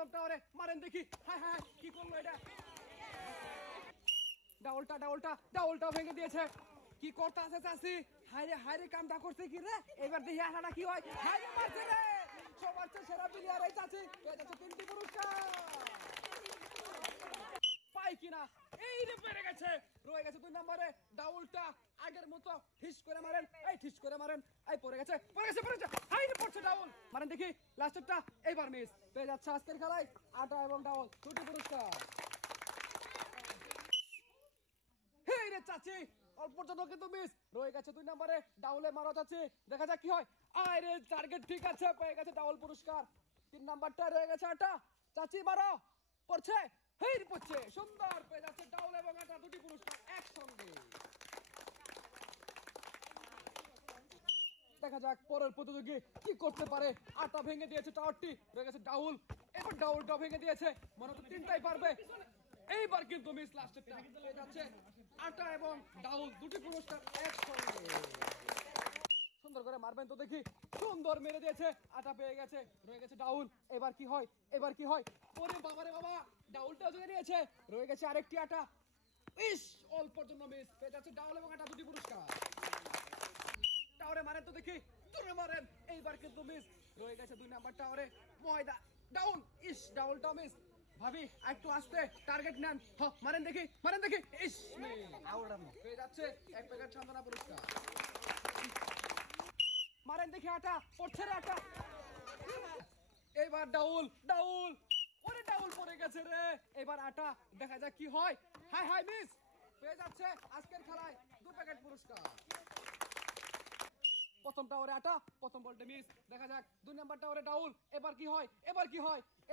প্রথম টাওয়ারে মারেন দেখি। হায় হায় কি করলো এটা? ডাউলটা ভেঙে দিয়েছে। কি করতে আছে চাষি? হাইরে কামটা করছে কি রে? এবার দেখি আশাটা কি হয়। হাইরে মারছে রে, সবার চেয়ে সেরা প্লেয়ার এই চাষি। পেয়ে যাচ্ছে 3টি পুরস্কার। পাই কিনা? এই রে পেরে গেছে। রয়ে গেছে 2 নম্বরে ডাউলটা। আগের মতো ঠিস করে মারেন, ঠিস করে মারেন। পড়ে গেছে। হাইরে পড়ছে ডাউল। মারেন দেখি লাস্টেরটা। এইবার মিস। পেয়ে যাচ্ছে আজকের খেলায় আটা এবং ডাউল 2টি পুরস্কার। হেই রে চাচি, অল্পর জন্য কিন্তু মিস। রয়ে গেছে 2 নম্বরে ডাউলে মারা চাচি। দেখা যাক কি হয়। আরে টার্গেট ঠিক আছে, পেয়ে গেছে ডাউল পুরস্কার। 3 নাম্বারটা রয়ে গেছে আটা। চাচি মারো। পড়ছে। হেই পড়ছে। সুন্দর। পেয়ে যাচ্ছে ডাউল এবং আটা 2টি পুরস্কার একসঙ্গে। দেখা যাক পরের প্রতিযোগী কি করতে পারে। আটা ভেঙে দিয়েছে টাওয়ারটি। রয়ে গেছে ডাউল। এবার ডাউলটা ভেঙে দিয়েছে। মনে হচ্ছে 3টাই পারবে। এইবার কিন্তু মিস লাস্টেরটা। পেয়ে যাচ্ছে আটা এবং ডাউল 2টি পুরস্কার একসঙ্গে। সুন্দর করে মারবেন তো দেখি। সুন্দর মেরে দিয়েছে। আটা পেয়ে গেছে। রয়ে গেছে ডাউল। এবার কি হয়? ওরে বাবারে বাবা, ডাউলটাও জেনে নিয়েছে। রয়ে গেছে আরেকটি আটা। ইস, অল্পর জন্য মিস। পেয়ে যাচ্ছে ডাউল এবং আটা 2টি পুরস্কার। টাওয়ারে মারেন তো দেখি। দূরে মারেন। এইবার কিন্তু মিস। রয়ে গেছে 2 নাম্বার টাওয়ারে ময়দা। ডাউল। ইস, ডাউলটা মিস। ভাবি একটু আসতে টার্গেট নেন। মারেন দেখি। ইস, পেয়ে যাচ্ছে 1 প্যাকেট সান্ত্বনা পুরস্কার। মারেন দেখি। আটা পড়ছে রে আটা। এবার ডাউল। ওরে ডাউল পড়ে গেছে রে। এবার আটা। দেখা যাক কি হয়। Hi miss. পেয়ে যাচ্ছে আজকের খেলায় 2 প্যাকেট পুরস্কার। প্রথম টাওয়ারে আটা, প্রথম বলটা মিস। দেখা যাক 2 নাম্বার টাওয়ারে ডাউল। এবার কি হয়?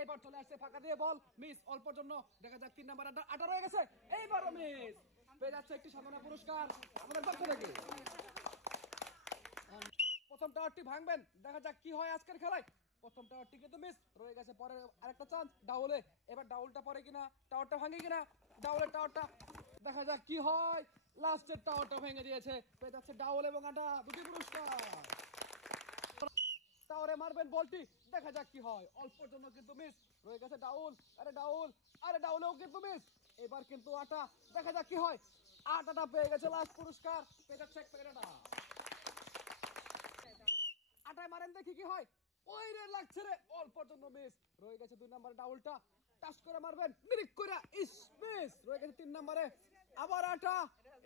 এবার চলে আসছে ফাঁকা দিয়ে বল। মিস অল্পর জন্য। দেখা যাক 3 নাম্বার আটা রয়ে গেছে। এইবারও মিস। পেয়ে যাচ্ছে একটি সান্ত্বনা পুরস্কার আমাদের পক্ষ থেকে। প্রথম টাওয়ারটি ভাঙবেন। দেখা যাক কি হয় আজকের খেলায়। প্রথম টাওয়ারটি কিন্তু মিস। রয়ে গেছে পরে আরেকটা চান্স ডাউলে। এবার ডাউলটা পরে কিনা, টাওয়ারটা ভাঙে কিনা। ডাউলের টাওয়ারটা। দেখা যাক কি হয়। লাস্টের টাওয়ারটা ভেঙে দিয়েছে। পেয়ে যাচ্ছে ডাউল এবং আটা 2টি পুরস্কার। টাওয়ারে মারবেন বলটি। দেখা যাক কি হয়। অল্পর জন্য কিন্তু মিস। রয়ে গেছে ডাউল। ডাউলেও কিন্তু মিস। এবার কিন্তু আটা। দেখা যাক কি হয়। আটাটা পেয়ে গেছে লাস্ট পুরস্কার। পেয়ে যাচ্ছে 1 প্যাকেট আটা। আটায় মারেন দেখি কি হয়। ওই রে লাগছে রে, অল্পর জন্য মিস। রয়ে গেছে 2 নাম্বার ডাউলটা। টাচ করে মারবেন, মিরিক করে। ইস, মিস। রয়ে গেছে 3 নাম্বারে আবার আটা।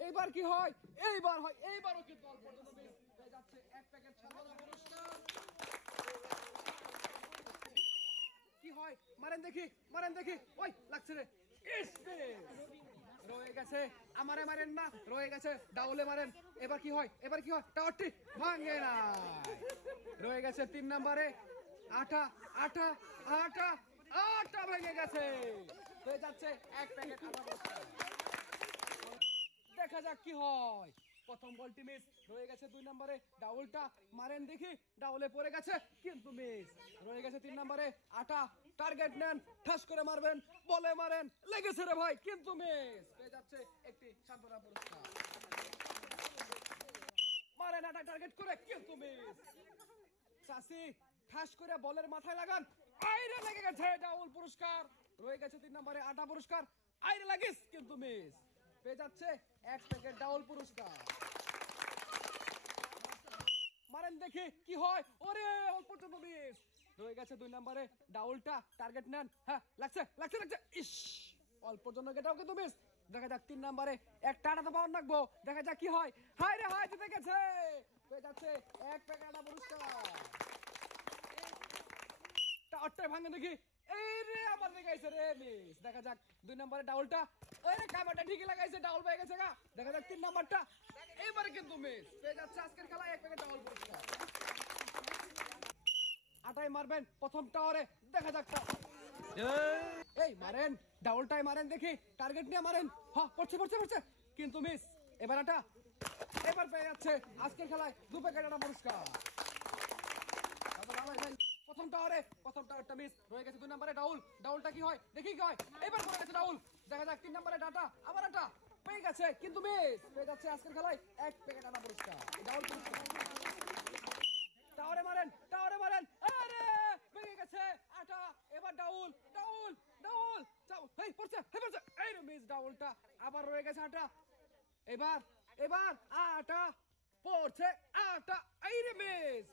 এইবার কি হয়? এইবারও কিন্তু অল্পর জন্য মিস। পেয়ে যাচ্ছে 1 প্যাকেট সান্ত্বনা পুরস্কার। কি হয়? মারেন দেখি। ওই লাগছে রে। ইস, মিস। রয়ে গেছে আমারে মারেন না। রয়ে গেছে ডাউলে মারেন। এবার কি হয়? টাওয়ারটি ভাঙে না। রয়ে গেছে 3 নাম্বারে আটা ভেঙে গেছে। হয়ে যাচ্ছে 1 প্যাকেট আটা পুরস্কার। দেখা যাক কি হয়। প্রথম বলটি মিস। রয়ে গেছে 2 নম্বরে ডাউলটা। মারেন দেখি। ডাউলে পড়ে গেছে কিন্তু মিস। রয়ে গেছে 3 নম্বরে আটা। টার্গেট নেন, ঠাস করে মারবেন। বলে মারেন, লেগেছে রে ভাই কিন্তু মিস। পেয়ে যাচ্ছে একটি সান্ত্বনা পুরস্কার। মারেন আটা টার্গেট করে কিন্তু মিস। চাষি ঠাস করে বলের মাথায় লাগান। আইরে লেগে গেছে। ডাউল পুরস্কার। রয়ে গেছে 3 নম্বরে আটা পুরস্কার। আইরে লাগিস কিন্তু মিস। পেয়ে যাচ্ছে 1 প্যাকেট ডাউল পুরস্কার। মারেন দেখি কি হয়। ওরে অল্প জন্য মিস। রয়ে গেছে 2 নম্বরে ডাউলটা। টার্গেট নেন। হ্যাঁ, লাগছে। ইস, অল্প জন্য এটাও কিন্তু মিস। দেখা যাক 3 নম্বরে একটা আটা তো পাওয়ার রাখবো। দেখা যাক কি হয়। হাই জিতে গেছে। পেয়ে যাচ্ছে 1 প্যাকেট আটা পুরস্কার। টাওয়ারটা ভাঙে দেখি। এই রে আবার লাগাইছে রে মিস। দেখা যাক 2 নম্বরে ডাউলটা। ওরে কামাটা ঠিকই লাগাইছে। ডাউল পেয়ে গেছে গা। দেখা যাক 3 নাম্বারটা। এবারে কিন্তু মিস। পেয়ে যাচ্ছে আজকের খেলায় 1 প্যাকেট ডাউল পুরস্কার। আটাই মারবেন প্রথম টাওয়ারে। দেখা যাক এই মারেন। ডাউলটাই মারেন দেখি। টার্গেট নিয়ে মারেন। হ্যাঁ, পড়ছে কিন্তু মিস। এবার আটা। এবার পেয়ে যাচ্ছে আজকের খেলায় 2 প্যাকেট আটা পুরস্কার। প্রথম টাওয়ারটা মিস। রয়ে গেছে 2 নম্বরে ডাউলটা কি হয় দেখি কি হয়। এবার পড়ে গেছে ডাউল। দেখা যাক 3 নম্বরে ডাটা। আবার আটা পেয়ে গেছে কিন্তু মিস। পেয়ে যাচ্ছে আজকের খেলায় 1 প্যাকেট আটা পুরস্কার। ডাউল পুরস্কার। টাওয়ারে মারেন। আরে ভেঙে গেছে আটা। এবার ডাউল এই পড়ছে এই রে মিস ডাউলটা আবার রয়ে গেছে আটা এবার এবার আটা পড়ছে আটা এই রে মিস